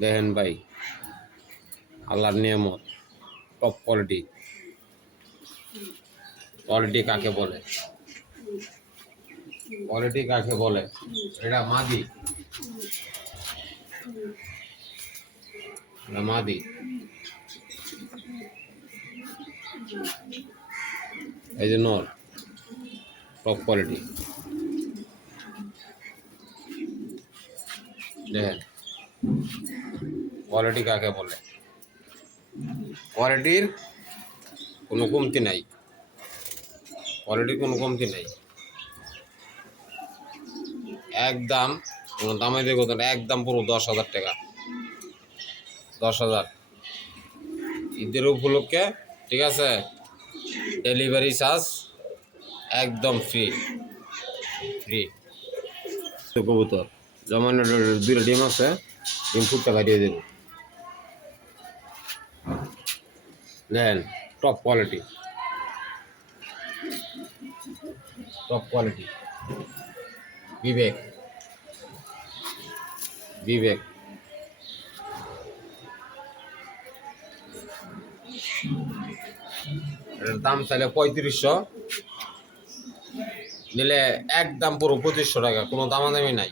দেখেন ভাই, আল্লাহর নিয়ামত, টপ কোয়ালিটি। কোয়ালিটি কাকে বলে? কোয়ালিটি কাকে বলে? এটা মাদি, এটা মাদি। এই যে নর, টপ কোয়ালিটি। দেখেন কোয়ালিটি কাকে বলে? কোয়ালিটির কোনো কমতি নাই, কোয়ালিটির কোনো কমতি নাই। একদম কোনো দামে দিয়ে কথা, একদম পুরো 10,000 টাকা, 10,000 ঈদের উপলক্ষে। ঠিক আছে, ডেলিভারি চার্জ একদম ফ্রি, ফ্রি। কবুতর যেমন দুইটা ডিম আছে, ডিম ফুটটা কাটিয়ে দেব। দেখেন টপ কোয়ালিটি, টপ কোয়ালিটি। বিবেক, বিবেক। এটার দাম চাইলে 3500, নিলে একদম পুরো 2500 টাকা, কোনো দামাদামি নাই।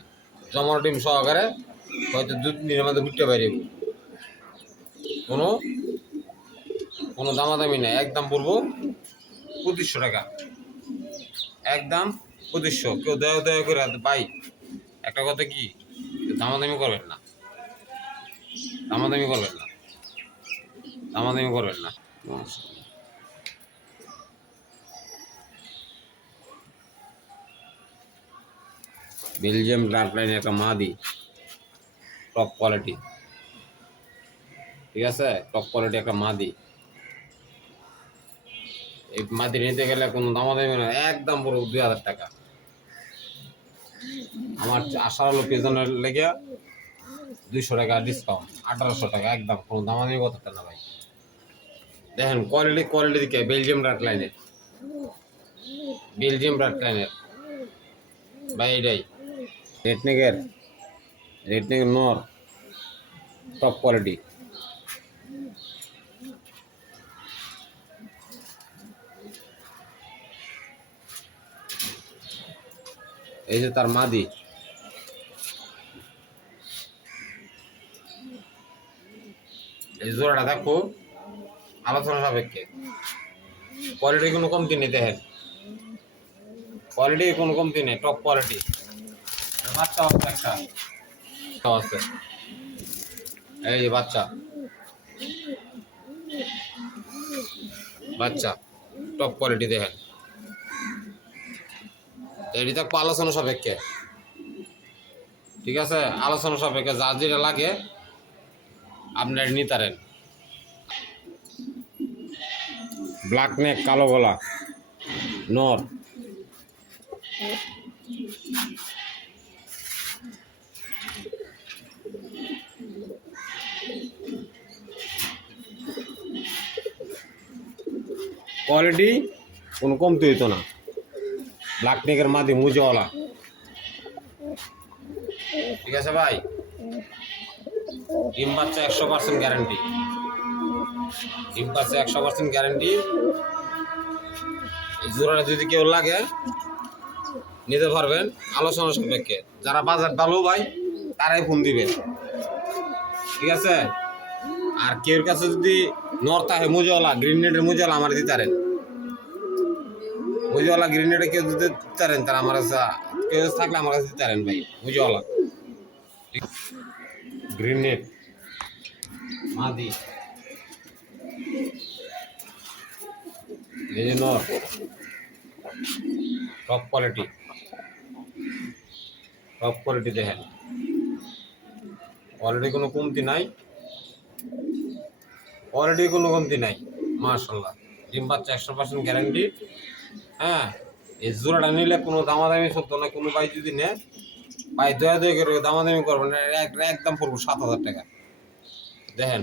জমানো ডিম সহকারে হয়তো 2-3 দিনের মধ্যে ঘুরতে পারি, কোনো কোনো দামাদামি নাই। একদম পড়বো 2500 টাকা, একদম 2500। কেউ দয়া দয়া করে ভাই একটা কথা কি, দামাদামি করবেন না, দামাদামি করবেন না, দামাদামি করবেন না। বেলজিয়াম ব্লাড লাইনের একটা মাদি, টপ কোয়ালিটি। ঠিক আছে, টপ কোয়ালিটি একটা মাদি। এই মাদি নিতে গেলে কোনো দামাদামি না, একদম পুরো 2,000 টাকা। আমার আশা হলো পেজনের লেগে 200 টাকা ডিসকাউন্ট, 1800 টাকা একদম, কোনো দামাদামি করতে না ভাই। দেখেন কোয়ালিটি, কোয়ালিটি দিকে বেলজিয়াম ব্লাড লাইনের, বেলজিয়াম ব্লাড লাইনের ভাই। এটাই রেডনেকের, রেডনেকের নর, টপ কোয়ালিটি। এই যে তার মাদি, এই জোড়াটা দেখো আলোচনা সাপেক্ষে, কোয়ালিটি কোনো কমতি নেই। দেখেন কোয়ালিটি কোনো কমতি নেই, টপ কোয়ালিটি। বাচ্চা আছে একটা আছে, এই যে বাচ্চা, বাচ্চা টপ কোয়ালিটি। দেখেন এটি থাকবো আলোচনা সাপেক্ষে। ঠিক আছে, আলোচনা সাপেক্ষে যা যেটা লাগে আপনার নিতারেন। ব্ল্যাক নেক, কালো গলা, নর। কোয়ালিটি কোনো কমতি হইতো না। ব্ল্যাক নেকের মাদি, মুজওয়ালা। ঠিক আছে ভাই, ডিম বাচ্চা 100% গ্যারান্টি, ডিম বাচ্চা 100% গ্যারান্টি। এই জোড়াটা যদি কেউ লাগে নিতে পারবেন আলোচনা সাপেক্ষে। যারা বাজার ভালো ভাই তারাই ফোন দিবে। ঠিক আছে, আর কেউর কাছে যদি নর থাকে মুজওয়ালা, গ্রিন নেটের মুজওয়ালা আমার দিতে পারেন। মুজওয়ালা গ্রিন নেটে কেউ দিতে পারেন, তারা আমার কাছে কেউ থাকলে আমার কাছে দিতে পারেন ভাই। মুজওয়ালা গ্রিন নেট মাদি, এই যে নর, টপ কোয়ালিটি, টপ কোয়ালিটি। দেখেন কোয়ালিটি কোনো কমতি নাই, কোয়ালিটি কোনো কমতি নাই, মাশাআল্লাহ। ডিম বাচ্চা 100% গ্যারান্টি। হ্যাঁ, এই জোড়াটা নিলে কোনো দামাদামি চলতো না। কোনো ভাই যদি নেয় ভাই দয়া দয়া করে দামাদামি করবেন না, একদম পড়বো 7,000 টাকা। দেখেন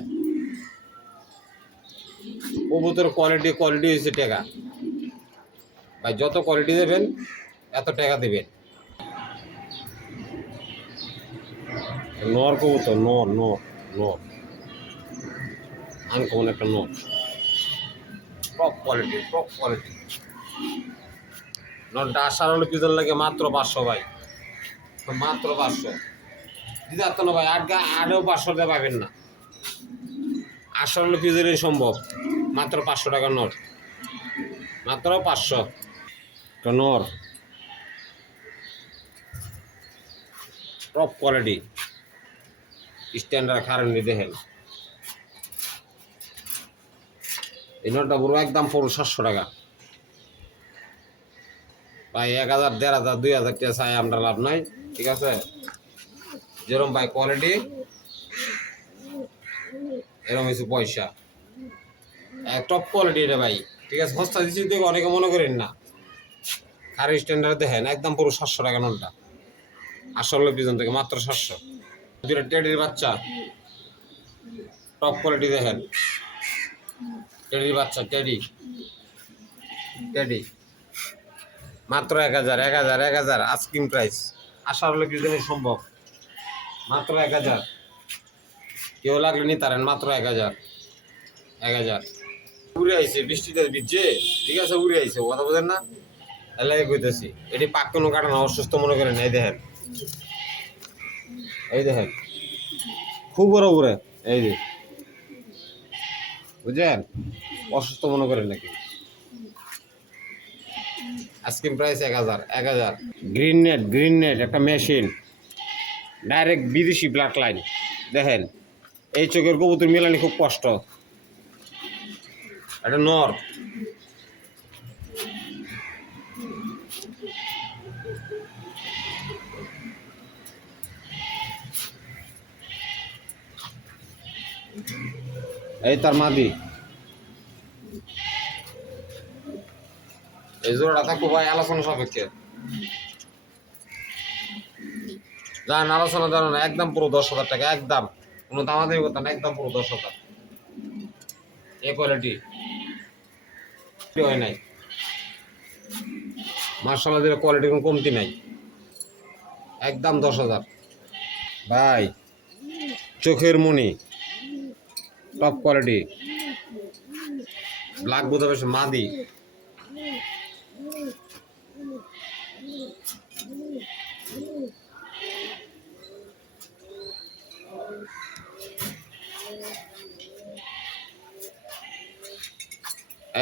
কবুতর কোয়ালিটি, কোয়ালিটি হয়েছে টাকা ভাই। যত কোয়ালিটি দেবেন এত টাকা দেবেন। নর কবুতর, নর, নর। নোট আনকমন একটা note, top quality top quality. নোটটা আসার হলে পিজন লাগে মাত্র 500 ভাই, মাত্র 500 দিতে পারতো না ভাই, আটেও 500 দিয়ে পাবেন না। আসার হলে পিজনই সম্ভব, মাত্র 500 টাকার নোট, মাত্র 500 note, top quality standard currently দেখেন। এই নোটটা পুরো একদম পুরো 700 টাকা ভাই। 1000, 1500, 2000 টাকা চাই আমরা, লাভ নাই। ঠিক আছে, যেরকম ভাই কোয়ালিটি এরকম হচ্ছে পয়সা, টপ কোয়ালিটি এটা ভাই। ঠিক আছে, সস্তা দিচ্ছি তো অনেকে মনে করেন না, আর স্ট্যান্ডার্ড দেখেন একদম পুরো 700 টাকা নোটটা। আসলে পিছন থেকে মাত্র 700। দুটা টেডির বাচ্চা, টপ কোয়ালিটি দেখেন, টেডির বাচ্চা, টেডি টেডি মাত্র 1000, 1000, 1000 আস্কিং প্রাইস। আসার হলে পিছনে সম্ভব, মাত্র 1000। কেউ লাগলে নি তারেন, মাত্র 1000, 1000। উড়ে আইছে বৃষ্টিতে ভিজছে, ঠিক আছে, উড়ে আইছে, কথা বোঝেন না, এলাকায় কইতেছি। এটি পাক কোনো কারণে অসুস্থ মনে করেন, এই দেখেন, এই দেখেন খুব বড় উড়ে, এই যে বুঝলেন, অসুস্থ মনে করেন নাকি। Ice cream price 1000, 1000। গ্রিন নেট একটা মেশিন, ডাইরেক্ট বিদেশি ব্লাড লাইন দেখেন। এই চোখের কবুতর মেলানি খুব কষ্ট, এটা নর। এই তার মাদি, এই জোড়াটা থাকবো ভাই আলোচনা সাপেক্ষে, জান আলোচনা জানো না, একদম পুরো 10,000 টাকা, একদম কোনো দামাদামি করতাম না, একদম পুরো 10,000। এ কোয়ালিটি হয় নাই, মার্শাল্লাহ দিলে কোয়ালিটি কোনো কমতি নাই, একদম 10,000 ভাই। চোখের মণি, টপ কোয়ালিটি, ব্ল্যাক বুদাপেস্ট মাদি,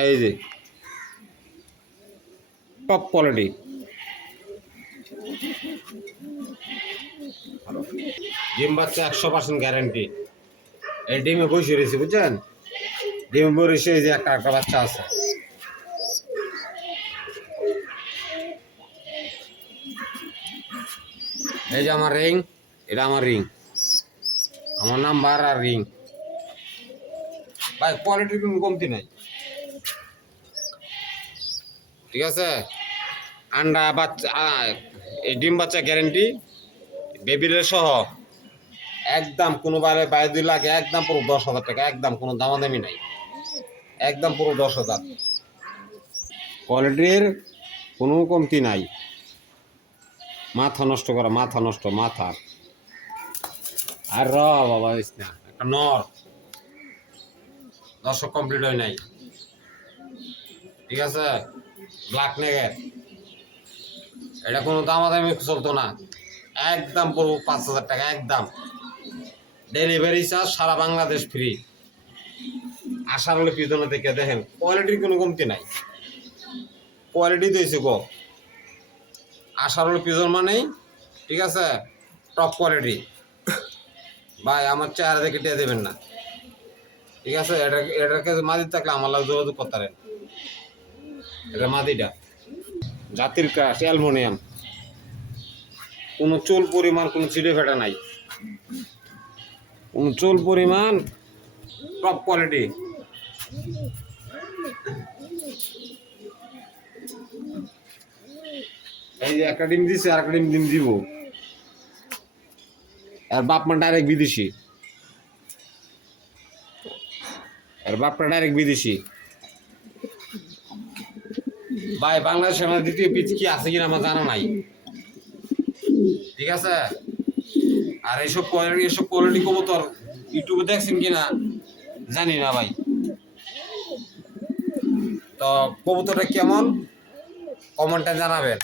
এই যে টপ কোয়ালিটি। ডিম বাচ্চা 100% গ্যারান্টি। এই ডিমে বসে রয়েছে বুঝছেন, ডিমে বসে এই যে একটা একটা বাচ্চা আছে। এই যে আমার রিং, এটা আমার রিং, আমার নাম্বার আর রিং ভাই, কোয়ালিটির কোনো কমতি নাই। ঠিক আছে, আন্ডা বাচ্চা, এই ডিম বাচ্চা গ্যারেন্টি, বেবিরে সহ একদম কোনো বাইরে 2 লাখ, একদম পুরো 10,000 টাকা, একদম কোনো দামাদামি নাই, একদম পুরো 10,000। কোয়ালিটির কোনো কমতি নাই, মাথা নষ্ট করা, মাথা নষ্ট, মাথা। আর বাবা না, একটা নর 10 কমপ্লিট হয় নাই। ঠিক আছে, ব্ল্যাক নেগের, এটা কোনো দামাদামি চলতো না, একদম পুরো 5,000 টাকা, একদম ডেলিভারি চার্জ সারা বাংলাদেশ ফ্রি। আসার হলে পিছনে থেকে দেখেন, কোয়ালিটির কোনো কমতি নাই, কোয়ালিটি দিয়েছে গো। আসার হলে পিছন মানেই, ঠিক আছে, টপ কোয়ালিটি ভাই। আমার চেহারা দেখে টিয়া দেবেন না, ঠিক আছে। এটাকে মাদি থাকলে আমার লাগে যোগাযোগ করতে পারেন। এটা মাদিটা জাতির ক্রাশ অ্যালুমিনিয়াম, কোনো চুল পরিমাণ কোনো ছিটে ফেটা নাই, কোনো চুল পরিমাণ, টপ কোয়ালিটি। এই যে একটা ডিম দিছে, আর একটা ডিম দিব। আর বাপ মা ডাইরেক্ট বিদেশি, আর বাপটা ডাইরেক্ট বিদেশি ভাই। বাংলাদেশে আমার দ্বিতীয় পিচ কি আছে কিনা আমার জানা নাই, ঠিক আছে। আর এইসব কোয়ালিটি কবুতর ইউটিউবে দেখছেন কিনা জানি না ভাই। তো কবুতরটা কেমন কমেন্টে জানাবেন।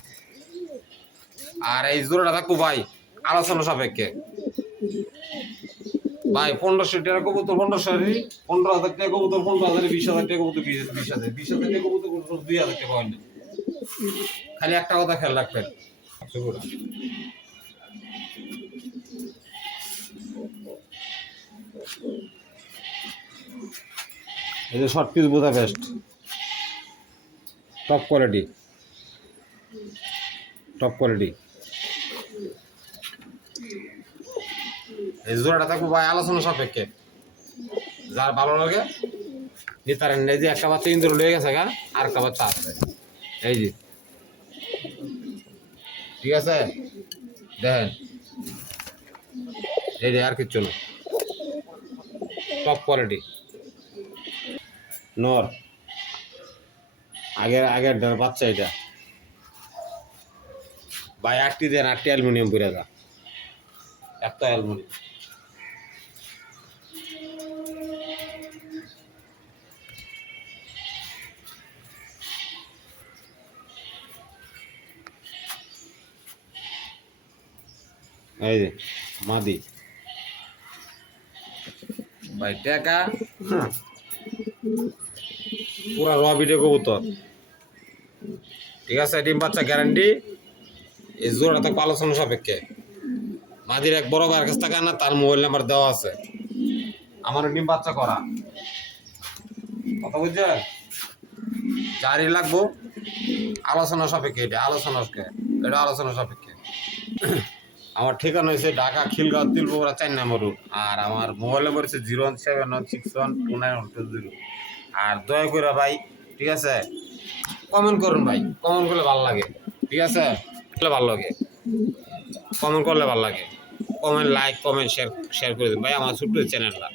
আর এই জোড়াটা থাকবো ভাই আলোচনা সাপেক্ষে ভাই। 1500 টাকা কবুতর 1500, 15,000 টাকা কবুতর 15,000, 20,000 টাকা কবুতর 20,000, 20,000 টাকা কবুতর 2,000 টাকা হয় না। খালি একটা কথা খেয়াল রাখবেন, এই যে short piece Budapest top quality এই জোড়াটা থাকবো ভাই আলোচনা সাপেক্ষে। যার ভালো লাগে নিতারেন। এই যে একটা বাচ্চা ইন্দুর লয়ে গেছে গা, আর একটা বাচ্চা আছে এই যে, ঠিক আছে দেখেন এই যে, আর কিচ্ছু না, টপ কোয়ালিটি নর। আগের বাচ্চা এটা ভাই 8টি দেন, 8টি অ্যালুমিনিয়াম পুরা যা, একটা অ্যালুমিনিয়াম। এই যে মাদি ভাই টাকা পুরা র ভিডিও কবুতর, ঠিক আছে। ডিম বাচ্চা গ্যারান্টি। এই জোড়া তো আলোচনা সাপেক্ষে। মাদির এক বড় ভাইয়ের কাছ থেকে আনা, তার মোবাইল নাম্বার দেওয়া আছে। আমার ডিম বাচ্চা করা কথা বুঝছে, যারই লাগবো আলোচনা সাপেক্ষে। এটা আলোচনা সাপেক্ষে। আমার ঠিকানা হয়েছে ঢাকা খিলগাঁও তিলপুরা 4 নম্বর রুট। আর আমার মোবাইল নাম্বার হচ্ছে 017161290। আর দয়া করে ভাই, ঠিক আছে, কমেন্ট করুন ভাই। কমেন্ট করলে ভালো লাগে, ঠিক আছে, ভালো লাগে কমেন্ট করলে ভালো লাগে। কমেন্ট, লাইক, কমেন্ট, শেয়ার করে দিন ভাই আমার ছোট্ট চ্যানেলটা।